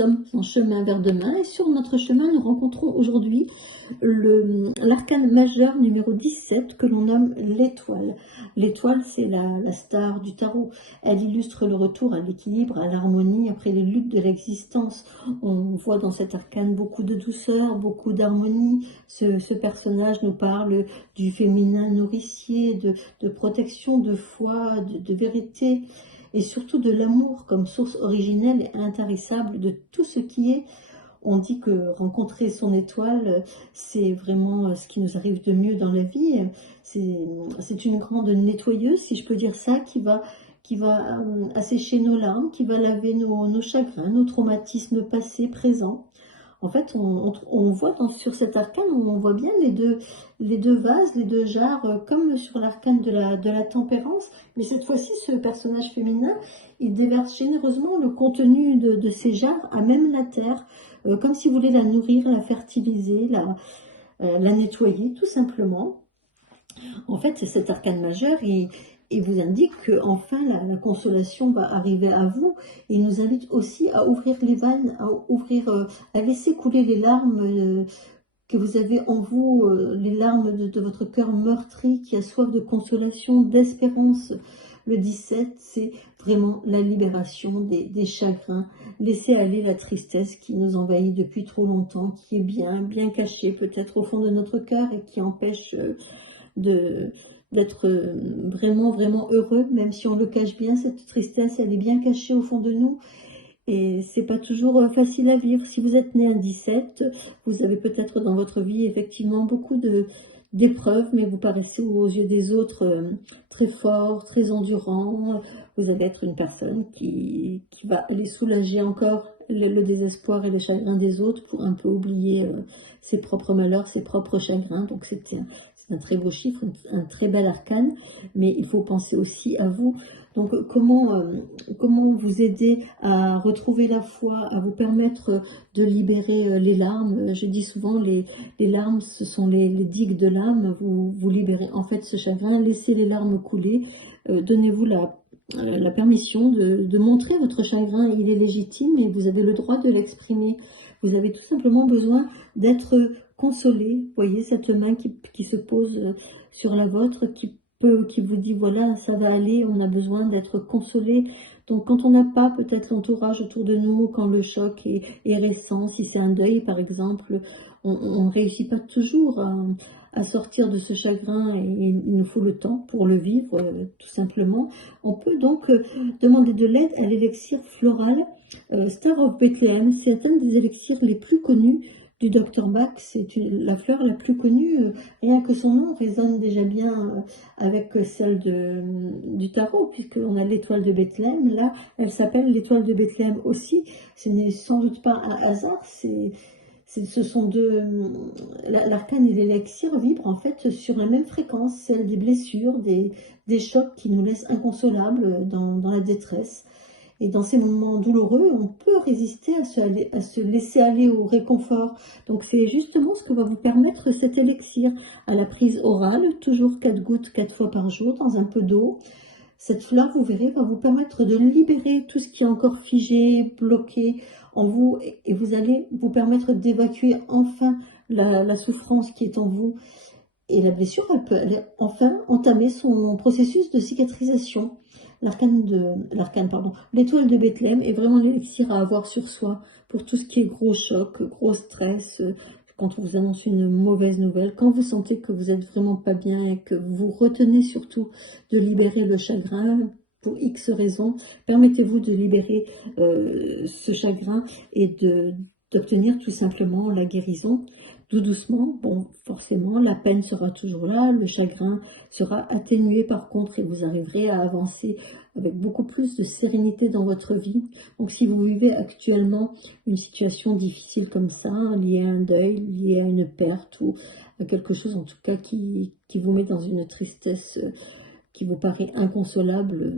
sommes en chemin vers demain et sur notre chemin, nous rencontrons aujourd'hui l'arcane majeur numéro 17 que l'on nomme l'étoile. L'étoile, c'est la star du tarot. Elle illustre le retour à l'équilibre, à l'harmonie après les luttes de l'existence. On voit dans cet arcane beaucoup de douceur, beaucoup d'harmonie. Ce personnage nous parle du féminin nourricier, de protection, de foi, de vérité et surtout de l'amour comme source originelle et intarissable de tout ce qui est. On dit que rencontrer son étoile, c'est vraiment ce qui nous arrive de mieux dans la vie. C'est une grande nettoyeuse, si je peux dire ça, qui va assécher nos larmes, qui va laver nos chagrins, nos traumatismes passés, présents. En fait, on voit sur cet arcane, on voit bien les deux vases, les deux jarres, comme sur l'arcane de la tempérance. Mais cette fois-ci, ce personnage féminin, il déverse généreusement le contenu de ces jarres à même la terre, comme s'il voulait la nourrir, la fertiliser, la nettoyer, tout simplement. En fait, cet arcane majeur, il vous indique que enfin la consolation va arriver à vous. Il nous invite aussi à ouvrir les vannes, à laisser couler les larmes que vous avez en vous, les larmes de votre cœur meurtri qui a soif de consolation, d'espérance. Le 17, c'est vraiment la libération des chagrins. Laisser aller la tristesse qui nous envahit depuis trop longtemps, qui est bien cachée peut-être au fond de notre cœur et qui empêche d'être vraiment heureux, même si on le cache bien. Cette tristesse, elle est bien cachée au fond de nous et c'est pas toujours facile à vivre. Si vous êtes né un 17, vous avez peut-être dans votre vie effectivement beaucoup d'épreuves, mais vous paraissez aux yeux des autres très fort, très endurant. Vous allez être une personne qui va aller soulager encore le désespoir et le chagrin des autres pour un peu oublier ses propres malheurs, ses propres chagrins. Donc c'est un très beau chiffre, un très bel arcane, mais il faut penser aussi à vous. Donc comment vous aider à retrouver la foi, à vous permettre de libérer les larmes. Je dis souvent, les larmes, ce sont les digues de l'âme. Vous libérez en fait ce chagrin, laissez les larmes couler, donnez-vous la permission de montrer votre chagrin. Il est légitime et vous avez le droit de l'exprimer. Vous avez tout simplement besoin d'être consolé. Vous voyez cette main qui se pose sur la vôtre, qui vous dit voilà, ça va aller, on a besoin d'être consolé. Donc quand on n'a pas peut-être l'entourage autour de nous, quand le choc est récent, si c'est un deuil par exemple, on ne réussit pas toujours à sortir de ce chagrin et il nous faut le temps pour le vivre tout simplement. On peut donc demander de l'aide à l'élixir floral Star of Bethlehem. C'est un des élixirs les plus connus du Dr Bach. C'est la fleur la plus connue, rien que son nom résonne déjà bien avec celle du tarot, puisqu'on a l'étoile de Bethléem. Là, elle s'appelle l'étoile de Bethléem aussi. Ce n'est sans doute pas un hasard, ce sont l'arcane et l'élixir vibrent en fait sur la même fréquence, celle des blessures, des chocs qui nous laissent inconsolables dans la détresse. Et dans ces moments douloureux, on peut résister à se laisser aller au réconfort. Donc c'est justement ce que va vous permettre cet élixir à la prise orale, toujours 4 gouttes 4 fois par jour dans un peu d'eau. Cette fleur, vous verrez, va vous permettre de libérer tout ce qui est encore figé, bloqué en vous, et vous allez vous permettre d'évacuer enfin la souffrance qui est en vous. Et la blessure, elle peut enfin entamer son processus de cicatrisation. L'étoile de Bethléem est vraiment l'élixir à avoir sur soi pour tout ce qui est gros choc, gros stress, quand on vous annonce une mauvaise nouvelle, quand vous sentez que vous n'êtes vraiment pas bien et que vous retenez surtout de libérer le chagrin pour X raisons, permettez-vous de libérer ce chagrin et d'obtenir tout simplement la guérison. Tout doucement, bon, forcément, la peine sera toujours là, le chagrin sera atténué par contre et vous arriverez à avancer avec beaucoup plus de sérénité dans votre vie. Donc si vous vivez actuellement une situation difficile comme ça, liée à un deuil, liée à une perte ou à quelque chose en tout cas qui vous met dans une tristesse qui vous paraît inconsolable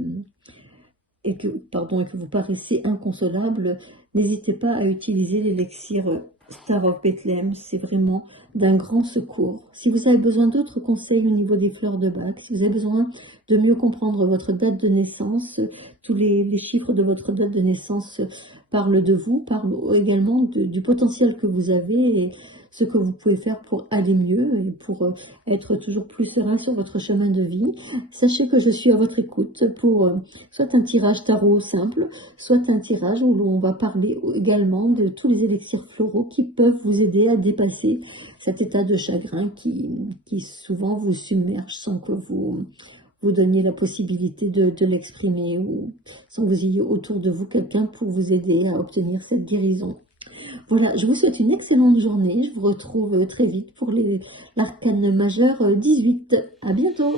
et que vous paraissez inconsolable, n'hésitez pas à utiliser l'élixir Star of Bethlehem, c'est vraiment d'un grand secours. Si vous avez besoin d'autres conseils au niveau des fleurs de Bach, si vous avez besoin de mieux comprendre votre date de naissance, tous les chiffres de votre date de naissance parle de vous, parle également du potentiel que vous avez et ce que vous pouvez faire pour aller mieux et pour être toujours plus serein sur votre chemin de vie. Sachez que je suis à votre écoute pour soit un tirage tarot simple, soit un tirage où l'on va parler également de tous les élixirs floraux qui peuvent vous aider à dépasser cet état de chagrin qui souvent vous submerge sans que vous donniez la possibilité de l'exprimer ou sans que vous ayez autour de vous quelqu'un pour vous aider à obtenir cette guérison. Voilà, je vous souhaite une excellente journée. Je vous retrouve très vite pour l'arcane majeur 18. À bientôt!